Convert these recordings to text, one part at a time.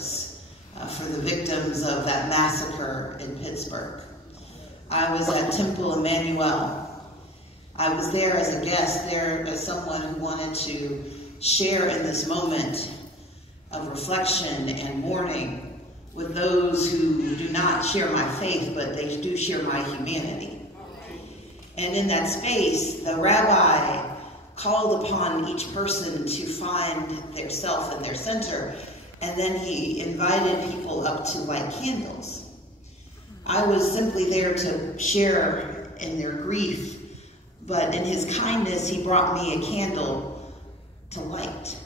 for the victims of that massacre in Pittsburgh. I was at Temple Emmanuel. I was there as a guest, there as someone who wanted to share in this moment of reflection and mourning with those who do not share my faith, but they do share my humanity. And in that space, the rabbi called upon each person to find their self and their center, and then he invited people up to light candles. I was simply there to share in their grief, but in his kindness, he brought me a candle to light.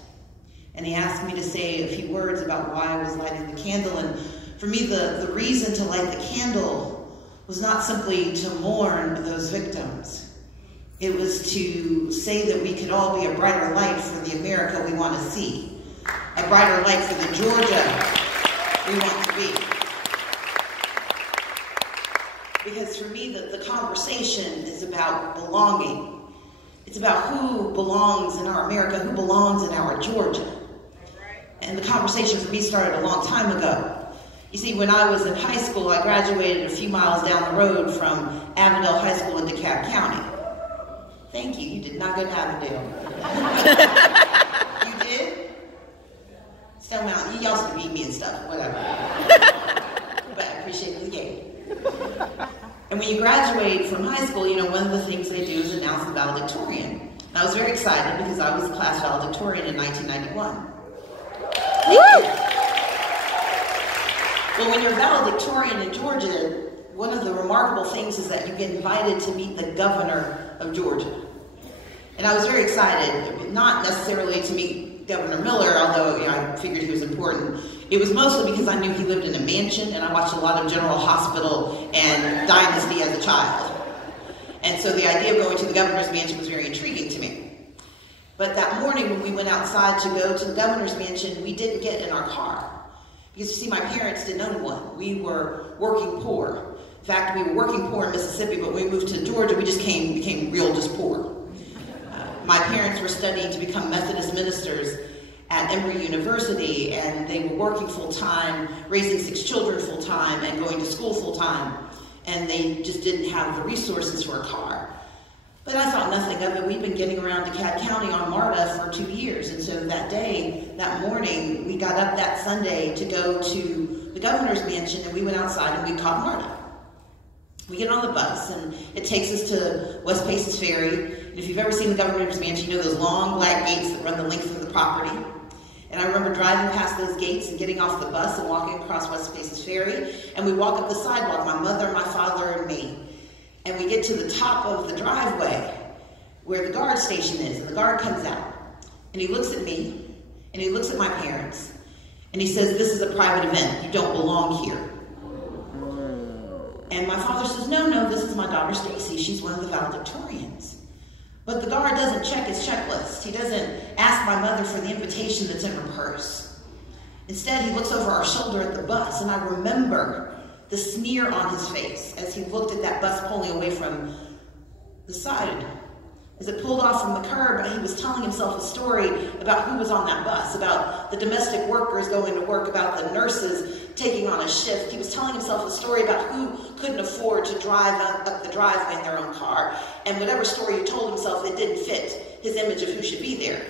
And he asked me to say a few words about why I was lighting the candle. And for me, the reason to light the candle was not simply to mourn those victims. It was to say that we could all be a brighter light for the America we want to see, a brighter light for the Georgia we want to be. Because for me, the conversation is about belonging. It's about who belongs in our America, who belongs in our Georgia. And the conversation for me started a long time ago. You see, when I was in high school, I graduated a few miles down the road from Avondale High School in DeKalb County. Thank you. You did not go to Avondale. You did? Stone Mountain. You also beat me and stuff, whatever. But I appreciate the game. And when you graduate from high school, you know, one of the things they do is announce the valedictorian. And I was very excited because I was class valedictorian in 1991. Woo! Well, when you're valedictorian in Georgia, one of the remarkable things is that you get invited to meet the governor of Georgia. And I was very excited, not necessarily to meet Governor Miller, although I figured he was important. It was mostly because I knew he lived in a mansion, and I watched a lot of General Hospital and Dynasty as a child. And so the idea of going to the governor's mansion was very intriguing to me. But that morning when we went outside to go to the governor's mansion, we didn't get in our car. Because you see, my parents didn't own one. We were working poor. In fact, we were working poor in Mississippi, but when we moved to Georgia, we just became real just poor. My parents were studying to become Methodist ministers at Emory University, and they were working full-time, raising 6 children full-time, and going to school full-time, and they just didn't have the resources for a car. But I thought nothing of it. We'd been getting around DeKalb County on MARTA for 2 years, and so that day, that morning, we got up that Sunday to go to the governor's mansion, and we went outside and we caught MARTA. We get on the bus, and it takes us to West Paces Ferry. And if you've ever seen the governor's mansion, you know those long black gates that run the length of the property. And I remember driving past those gates and getting off the bus and walking across West Paces Ferry. And we walk up the sidewalk, my mother, my father, and me. And we get to the top of the driveway where the guard station is. And the guard comes out. And he looks at me. And he looks at my parents. And he says, "This is a private event. You don't belong here." And my father says, no, this is my daughter Stacey. She's one of the valedictorians. But the guard doesn't check his checklist. He doesn't ask my mother for the invitation that's in her purse. Instead, he looks over our shoulder at the bus, and I remember the sneer on his face as he looked at that bus pulling away from the side. As it pulled off from the curb, he was telling himself a story about who was on that bus, about the domestic workers going to work, about the nurses taking on a shift. He was telling himself a story about who couldn't afford to drive up the driveway in their own car. And whatever story he told himself, it didn't fit his image of who should be there.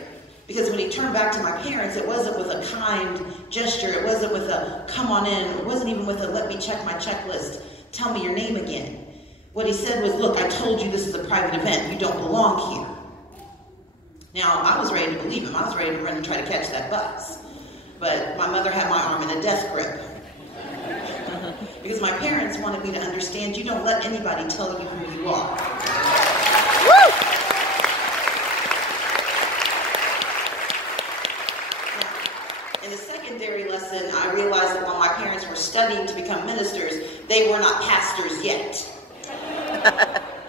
Because when he turned back to my parents, it wasn't with a kind gesture. It wasn't with a come on in. It wasn't even with a let me check my checklist. Tell me your name again. What he said was, look, I told you this is a private event. You don't belong here. Now, I was ready to believe him. I was ready to run and try to catch that bus. But my mother had my arm in a death grip. Because my parents wanted me to understand you don't let anybody tell you who you are. Woo! Now, in the secondary lesson, I realized that while my parents were studying to become ministers, they were not pastors yet.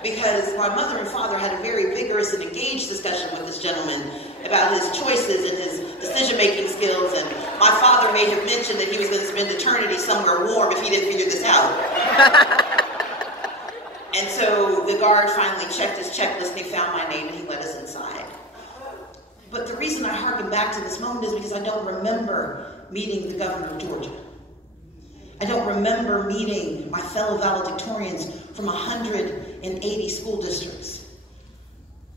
Because my mother and father had a very vigorous and engaged discussion with this gentleman about his choices and his decision-making skills, and my father may have mentioned that he was going to spend eternity somewhere warm if he didn't figure this out. And so the guard finally checked his checklist and he found my name and he let us inside. But the reason I harken back to this moment is because I don't remember meeting the governor of Georgia. I don't remember meeting my fellow valedictorians from 180 school districts,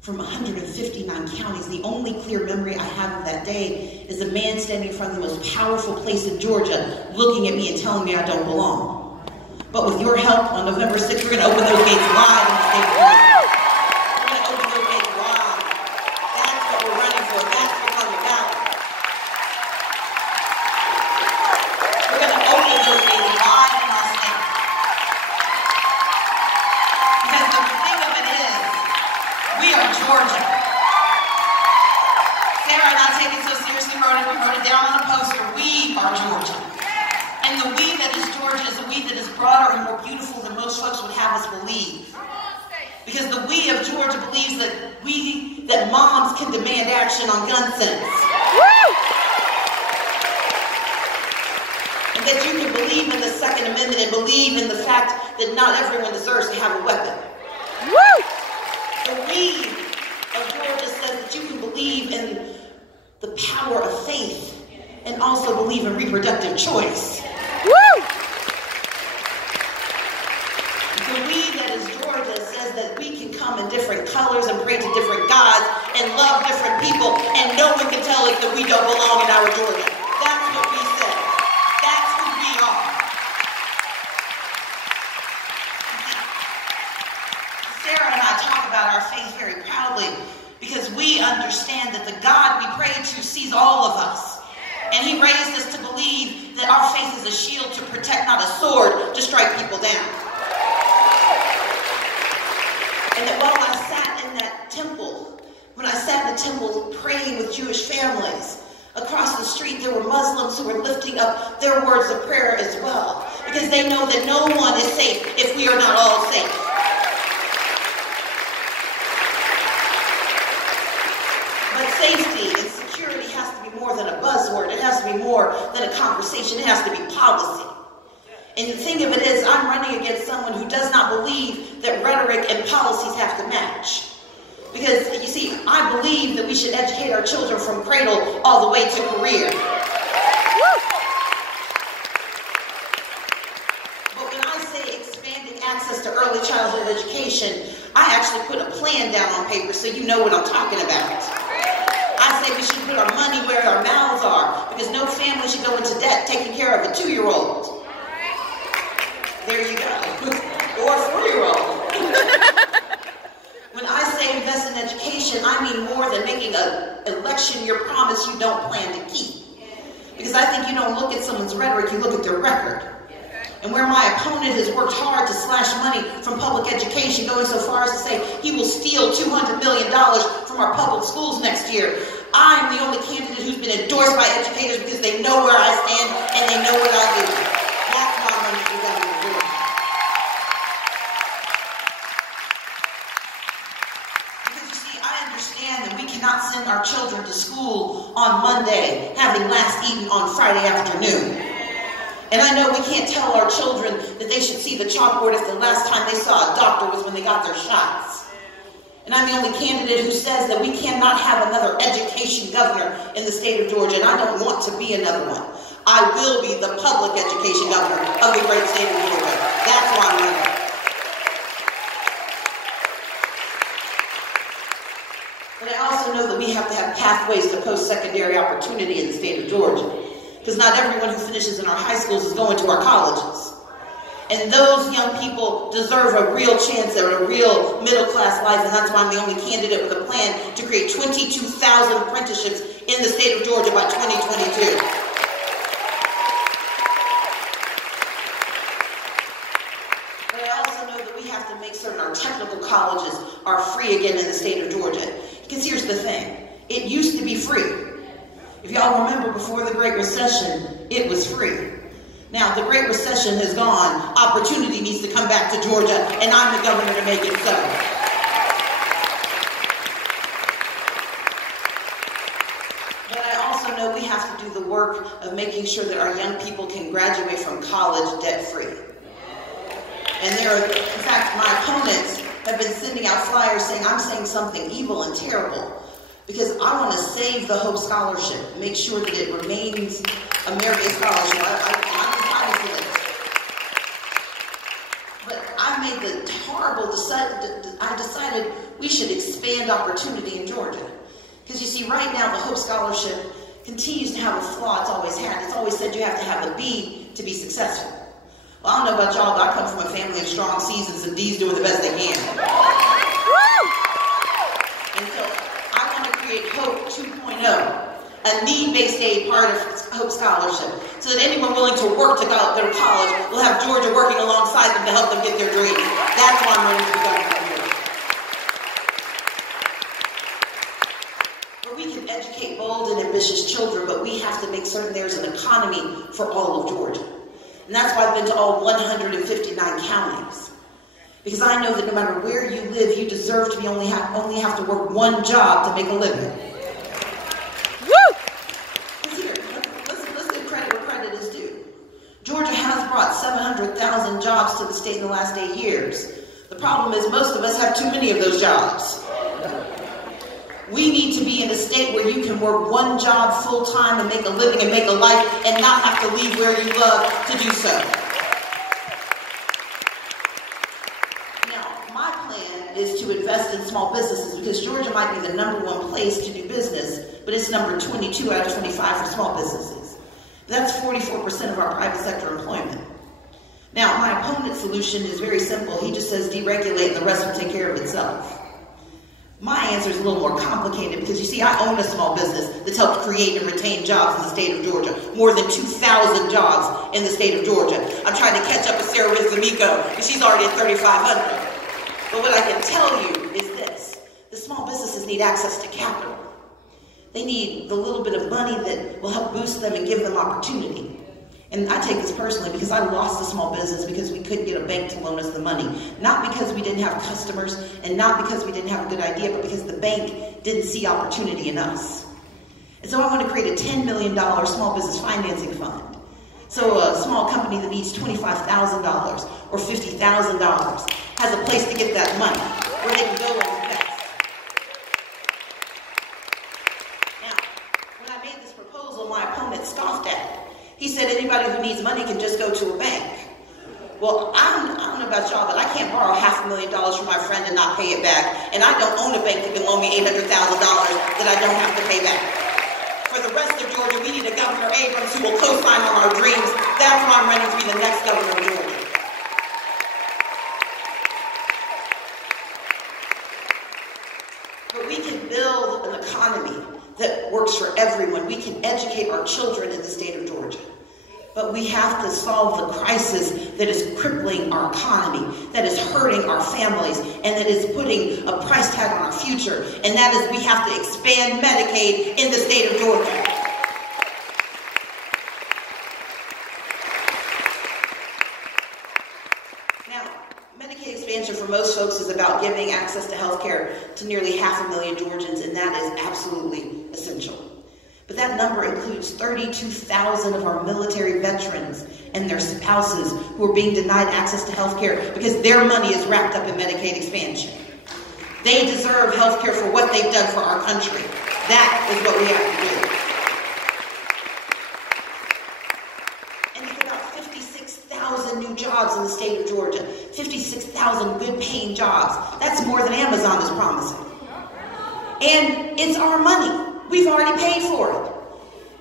from 159 counties. The only clear memory I have of that day is a man standing in front of the most powerful place in Georgia looking at me and telling me I don't belong. But with your help, on November 6th, we're going to open those gates wide in the state of Georgia. We're going to open those gates wide. That's what we're running for. That's what's on the ballot. We're going to open those gates wide in our state. Because the thing of it is, we are Georgia. Sarah and I take it so seriously, we wrote it down on a poster. We are Georgia. And the we that is Georgia is a we that is broader and more beautiful than most folks would have us believe. Because the we of Georgia believes that moms can demand action on gun sense. And that you can believe in the Second Amendment and believe in the fact that not everyone deserves to have a weapon. The we of Georgia says that you can believe in the power of faith and also believe in reproductive choice. The we that is Georgia says that we can come in different colors and pray to different gods and love different people, and no one can tell us that we don't belong in our Georgia. That's what we say. That's who we are. Sarah and I talk about our faith very proudly because we understand that the God we pray to sees all of us. And he raised us to believe that our faith is a shield to protect, not a sword to strike people down. And that while I sat in that temple, when I sat in the temple praying with Jewish families, across the street there were Muslims who were lifting up their words of prayer as well. Because they know that no one is safe if we are not all safe. But safety and security has to be more than a buzzword. It has to be more than a conversation. It has to be policy. And the thing of it is, I'm running against someone who does not believe that rhetoric and policies have to match. Because, you see, I believe that we should educate our children from cradle all the way to career. But when I say expanding access to early childhood education, I actually put a plan down on paper so you know what I'm talking about. I say we should put our money where our mouths are, because no family should go into debt taking care of a 2-year-old. There you go. Or a 4-year-old. When I say invest in education, I mean more than making an election year promise you don't plan to keep. Because I think you don't look at someone's rhetoric, you look at their record. And where my opponent has worked hard to slash money from public education, going so far as to say he will steal $200 million from our public schools next year, I'm the only candidate who's been endorsed by educators because they know where I stand and they know what I do. That's why I'm running for governor of Georgia. Because you see, I understand that we cannot send our children to school on Monday having last eaten on Friday afternoon. And I know we can't tell our children that they should see the chalkboard if the last time they saw a doctor was when they got their shots. And I'm the only candidate who says that we cannot have another education governor in the state of Georgia, and I don't want to be another one. I will be the public education governor of the great state of Georgia. That's why I'm running. But I also know that we have to have pathways to post-secondary opportunity in the state of Georgia. Because not everyone who finishes in our high schools is going to our colleges. And those young people deserve a real chance at a real middle-class life, and that's why I'm the only candidate with a plan to create 22,000 apprenticeships in the state of Georgia by 2022. But I also know that we have to make certain our technical colleges are free again in the state of Georgia. Because here's the thing. It used to be free. If y'all remember, before the Great Recession, it was free. Now, the Great Recession has gone. Opportunity needs to come back to Georgia, and I'm the governor to make it so. But I also know we have to do the work of making sure that our young people can graduate from college debt-free. And there are, in fact, my opponents have been sending out flyers saying I'm saying something evil and terrible. Because I want to save the Hope Scholarship, make sure that it remains a merit-based scholarship. I'm entitled to this. But I made the horrible I decided we should expand opportunity in Georgia. Because you see, right now the Hope Scholarship continues to have a flaw it's always had. It's always said you have to have a B to be successful. Well, I don't know about y'all, but I come from a family of strong C's and some D's doing the best they can. And so I want to create Hope 2.0, a need-based aid part of Hope Scholarship, so that anyone willing to work to go to college will have Georgia working alongside them to help them get their dreams. That's why I'm running for governor here. Where we can educate bold and ambitious children, but we have to make certain there's an economy for all of Georgia. And that's why I've been to all 159 counties. Because I know that no matter where you live, you deserve to only have to work one job to make a living. Let's give credit where credit is due. Georgia has brought 700,000 jobs to the state in the last 8 years. The problem is most of us have too many of those jobs. We need to be in a state where you can work one job full-time and make a living and make a life and not have to leave where you love to do so. Now, my plan is to invest in small businesses because Georgia might be the #1 place to do business, but it's number 22 out of 25 for small businesses. That's 44% of our private sector employment. Now, my opponent's solution is very simple. He just says deregulate and the rest will take care of itself. My answer is a little more complicated because, you see, I own a small business that's helped create and retain jobs in the state of Georgia. More than 2,000 jobs in the state of Georgia. I'm trying to catch up with Sarah Rizamico, and she's already at 3,500. But what I can tell you is this. The small businesses need access to capital. They need the little bit of money that will help boost them and give them opportunity. And I take this personally because I lost a small business because we couldn't get a bank to loan us the money. Not because we didn't have customers and not because we didn't have a good idea, but because the bank didn't see opportunity in us. And so I want to create a $10 million small business financing fund. So a small company that needs $25,000 or $50,000 has a place to get that money where they can go and invest. Now, when I made this proposal, my opponent scoffed at it. He said anybody who needs money can just go to a bank. Well, I don't know about y'all, but I can't borrow $500,000 from my friend and not pay it back. And I don't own a bank that can loan me $800,000 that I don't have to pay back. For the rest of Georgia, we need a Governor Abrams who will co-sign on our dreams. That's why I'm running to be the next governor of Georgia. But we can build an economy that works for everyone. We can educate our children in the state of Georgia. But we have to solve the crisis that is crippling our economy, that is hurting our families, and that is putting a price tag on our future. And that is we have to expand Medicaid in the state of Georgia. Now, Medicaid expansion for most folks is about giving access to health care to nearly 500,000 Georgians, and that is absolutely essential. But that number includes 32,000 of our military veterans and their spouses who are being denied access to health care because their money is wrapped up in Medicaid expansion. They deserve health care for what they've done for our country. That is what we have to do. And it's about 56,000 new jobs in the state of Georgia. 56,000 good paying jobs. That's more than Amazon is promising. And it's our money. We've already paid for it.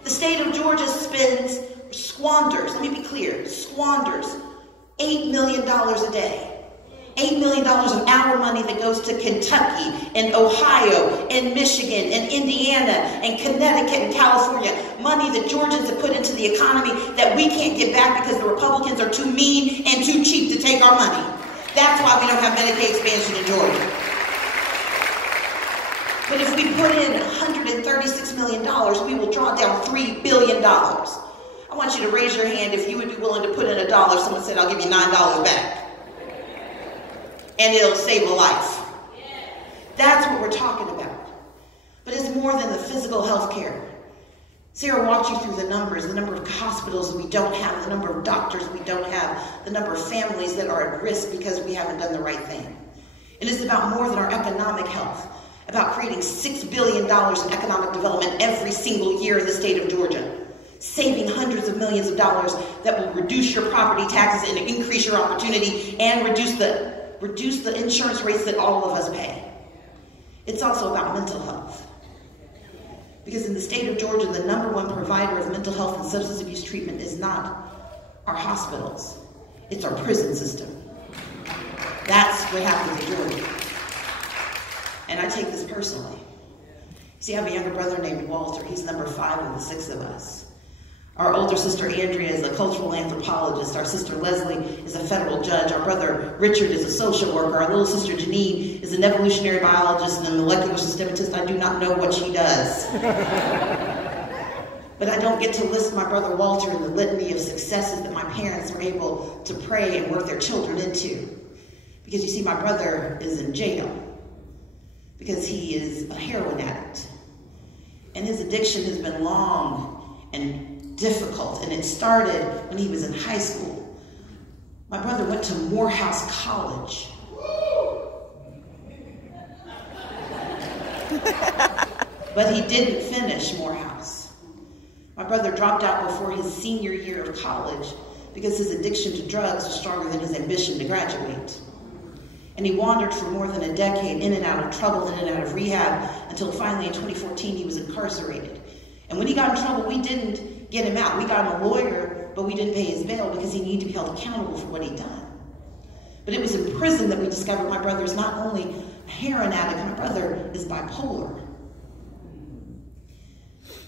The state of Georgia squanders, let me be clear, squanders $8 million a day. $8 million of our money that goes to Kentucky and Ohio and Michigan and Indiana and Connecticut and California. Money that Georgians have put into the economy that we can't get back because the Republicans are too mean and too cheap to take our money. That's why we don't have Medicaid expansion in Georgia. But if we put in $136 million, we will draw down $3 billion. I want you to raise your hand if you would be willing to put in $1. Someone said, I'll give you $9 back. And it'll save a life. That's what we're talking about. But it's more than the physical health care. Sarah walked you through the numbers, the number of hospitals we don't have, the number of doctors we don't have, the number of families that are at risk because we haven't done the right thing. And it's about more than our economic health. About creating $6 billion in economic development every single year in the state of Georgia. saving hundreds of millions of dollars that will reduce your property taxes and increase your opportunity and reduce the insurance rates that all of us pay. It's also about mental health. Because in the state of Georgia, the #1 provider of mental health and substance abuse treatment is not our hospitals. It's our prison system. That's what happens in Georgia. And I take this personally. See, I have a younger brother named Walter. He's number 5 of the 6 of us. Our older sister Andrea is a cultural anthropologist. Our sister Leslie is a federal judge. Our brother Richard is a social worker. Our little sister Janine is an evolutionary biologist and a molecular systematist. I do not know what she does. But I don't get to list my brother Walter in the litany of successes that my parents were able to pray and work their children into. Because you see, my brother is in jail because he is a heroin addict. And his addiction has been long and difficult, and it started when he was in high school. My brother went to Morehouse College. But he didn't finish Morehouse. My brother dropped out before his senior year of college because his addiction to drugs was stronger than his ambition to graduate. And he wandered for more than a decade, in and out of trouble, in and out of rehab, until finally in 2014 he was incarcerated. And when he got in trouble, we didn't get him out. We got him a lawyer, but we didn't pay his bail because he needed to be held accountable for what he'd done. But it was in prison that we discovered my brother is not only a heroin addict, my brother is bipolar.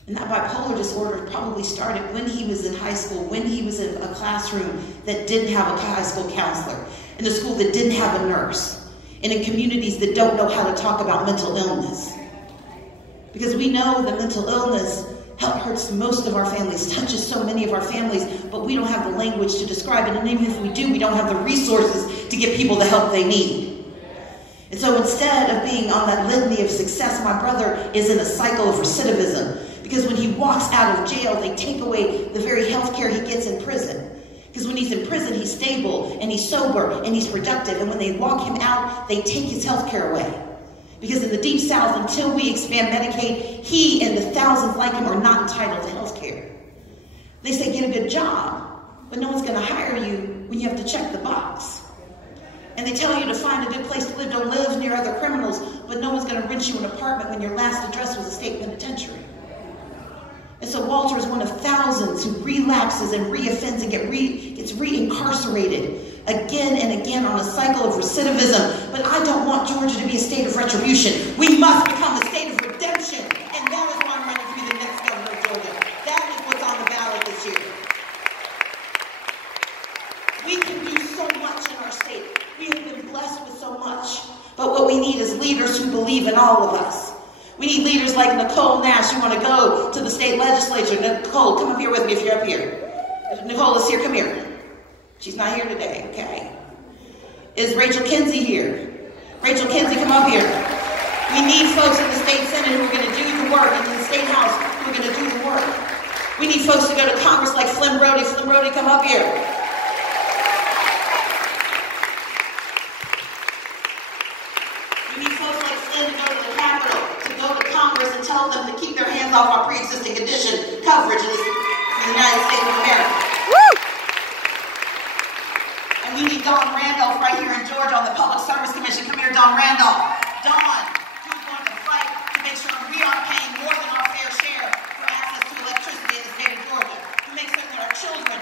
And that bipolar disorder probably started when he was in high school, when he was in a classroom that didn't have a high school counselor, in a school that didn't have a nurse, and in communities that don't know how to talk about mental illness. Because we know that mental illness hurts most of our families, touches so many of our families, but we don't have the language to describe it. And even if we do, we don't have the resources to give people the help they need. And so instead of being on that litany of success, my brother is in a cycle of recidivism. Because when he walks out of jail, they take away the very health care he gets in prison. Because when he's in prison, he's stable and he's sober and he's productive. And when they walk him out, they take his health care away. Because in the Deep South, until we expand Medicaid, he and the thousands like him are not entitled to health care. They say, get a good job, but no one's going to hire you when you have to check the box. And they tell you to find a good place to live. Don't live near other criminals, but no one's going to rent you an apartment when your last address was a state penitentiary. And so Walter is one of thousands who relapses and reoffends and gets reincarcerated again and again on a cycle of recidivism. But I don't want Georgia to be a state of retribution. We must become a state of redemption. And that is why I'm running for the next governor of Georgia. That is what's on the ballot this year. We can do so much in our state. We have been blessed with so much. But what we need is leaders who believe in all of us. We need leaders like Nicole Nash. You want to go to the state legislature. Nicole, come up here with me if you're up here. Nicole is here. Come here. She's not here today, okay? Is Rachel Kinsey here? Rachel Kinsey, come up here. We need folks in the state senate who are going to do the work, and in the state house who are going to do the work. We need folks to go to Congress like Flynn Brody. Flynn Brody, come up here. We need folks like Flynn to go to the Capitol, to go to Congress and tell them to keep their hands off our pre-existing condition coverage in the United States of America. Woo! And we need Dawn Randolph right here in Georgia on the Public Service Commission. Come here, Dawn Randolph. Dawn, who's going to fight to make sure we are paying more than our fair share for access to electricity in the state of Georgia. To make certain that our children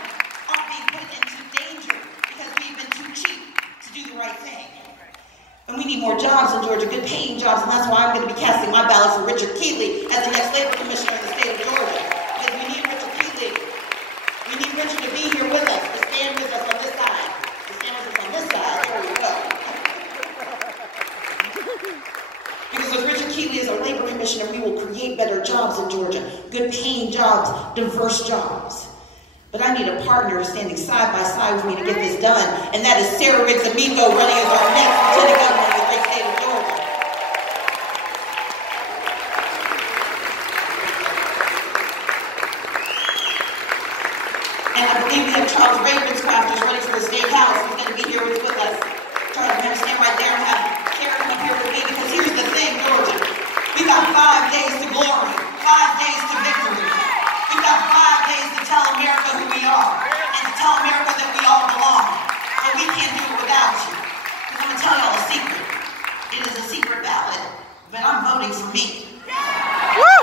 aren't being put into danger because we've been too cheap to do the right thing. And we need more jobs in Georgia, good paying jobs, and that's why I'm going to be casting my ballot for Richard Keeley as the next labor commissioner in the state of Georgia. Because we need Richard Keeley. We need Richard to be here with us, to stand with us on this side. To stand with us on this side. There we go. Because as Richard Keeley is our labor commissioner, we will create better jobs in Georgia. Good paying jobs, diverse jobs. But I need a partner standing side by side with me to get this done. And that is Sarah Riggs Amico running as our next lieutenant governor of the great state of Georgia. And I believe we have Charles Ravenscraft who's running for the state house. He's going to be here with us. Charles, I'm going to stand right there and have Sarah come up here with me, because here's the thing, Georgia. We've got 5 days to glory, 5 days to victory. We've got 5 days to tell America who we are and to tell America that we all belong. But we can't do it without you. I'm going to tell y'all a secret. It is a secret ballot, but I'm voting for me. Woo!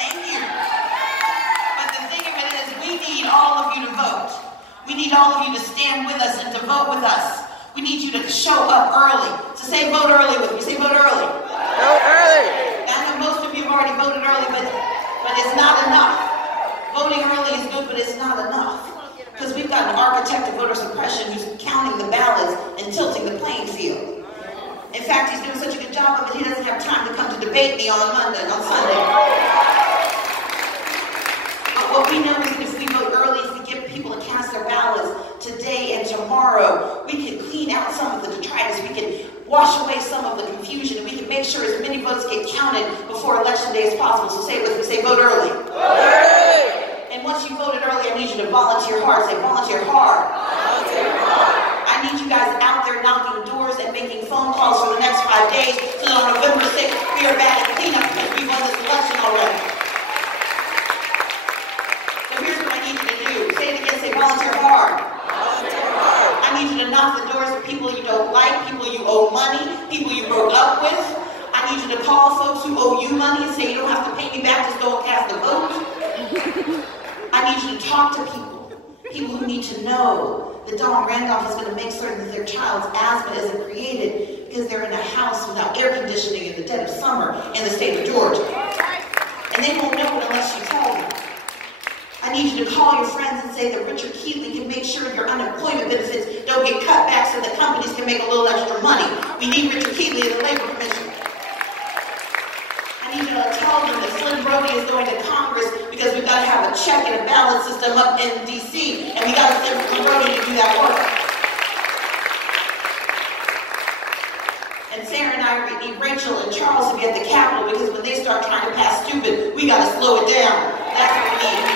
Thank you. But the thing of it is, we need all of you to vote. We need all of you to stand with us and to vote with us. We need you to show up early. To say vote early with me. Say vote early. Vote early. I know most of you have already voted early, but it's not enough. Voting early is good, but it's not enough. Because we've got an architect of voter suppression who's counting the ballots and tilting the playing field. In fact, he's doing such a good job of it, he doesn't have time to come to debate me on Sunday. But what we know is that if we vote early, if we get people to cast their ballots today and tomorrow, we can clean out some of the detritus, we can wash away some of the confusion, and we can make sure as many votes get counted before election day as possible. So say it with me, say vote early. And once you voted early, I need you to volunteer hard. Say volunteer hard. Volunteer hard. I need you guys out there knocking doors and making phone calls for the next 5 days so that on November 6th, we are back at cleanup because we won this election already. So here's what I need you to do. Say it again, say volunteer hard. Volunteer hard. I need you to knock the doors of people you don't like, people you owe money, people you broke up with. I need you to call folks who owe you money and say you don't have to pay me back, just go and cast a vote. I need you to talk to people who need to know that Donald Randolph is going to make certain that their child's asthma isn't created because they're in a house without air conditioning in the dead of summer in the state of Georgia. And they won't know it unless you tell them. I need you to call your friends and say that Richard Keeley can make sure your unemployment benefits don't get cut back so that companies can make a little extra money. We need Richard Keeley as the labor commissioner. I need you to tell them that Slim Brody is going to Congress because we've got to have a check and a balance system up in D.C. and we got to send Slim Brody to do that work. And Sarah and I need Rachel and Charles to be at the Capitol because when they start trying to pass stupid, we got to slow it down. That's what we need.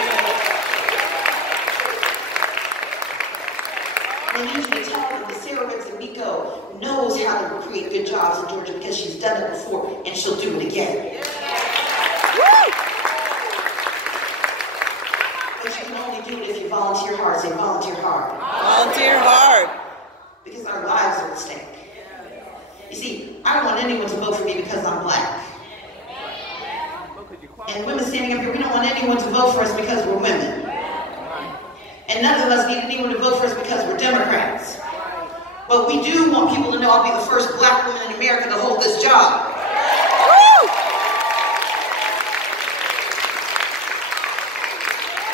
I need you to tell them that Sarah Miko knows how to create good jobs in Georgia because she's done it before and she'll do it again. But you can only do it if you volunteer hard. Say volunteer hard. Volunteer hard. Because our lives are at stake. You see, I don't want anyone to vote for me because I'm black. And women standing up here, we don't want anyone to vote for us because we're women. And none of us need anyone to vote for us because we're Democrats. But we do want people to know I'll be the first black woman in America to hold this job.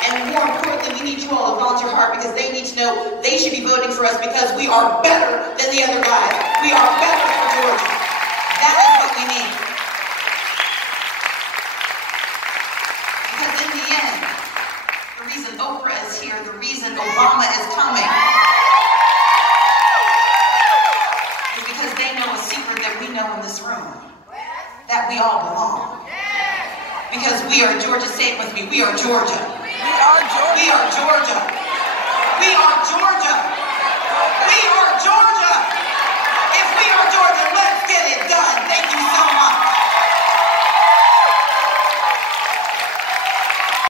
And more importantly, we need you all to volunteer hard because they need to know they should be voting for us because we are better than the other guys. We are better for Georgia. That is what we need. Because in the end, the reason Oprah is here, the reason Obama is coming, is because they know a secret that we know in this room, that we all belong. Because we are Georgia. Say it with me. We are Georgia. We are Georgia. We are Georgia. We are Georgia.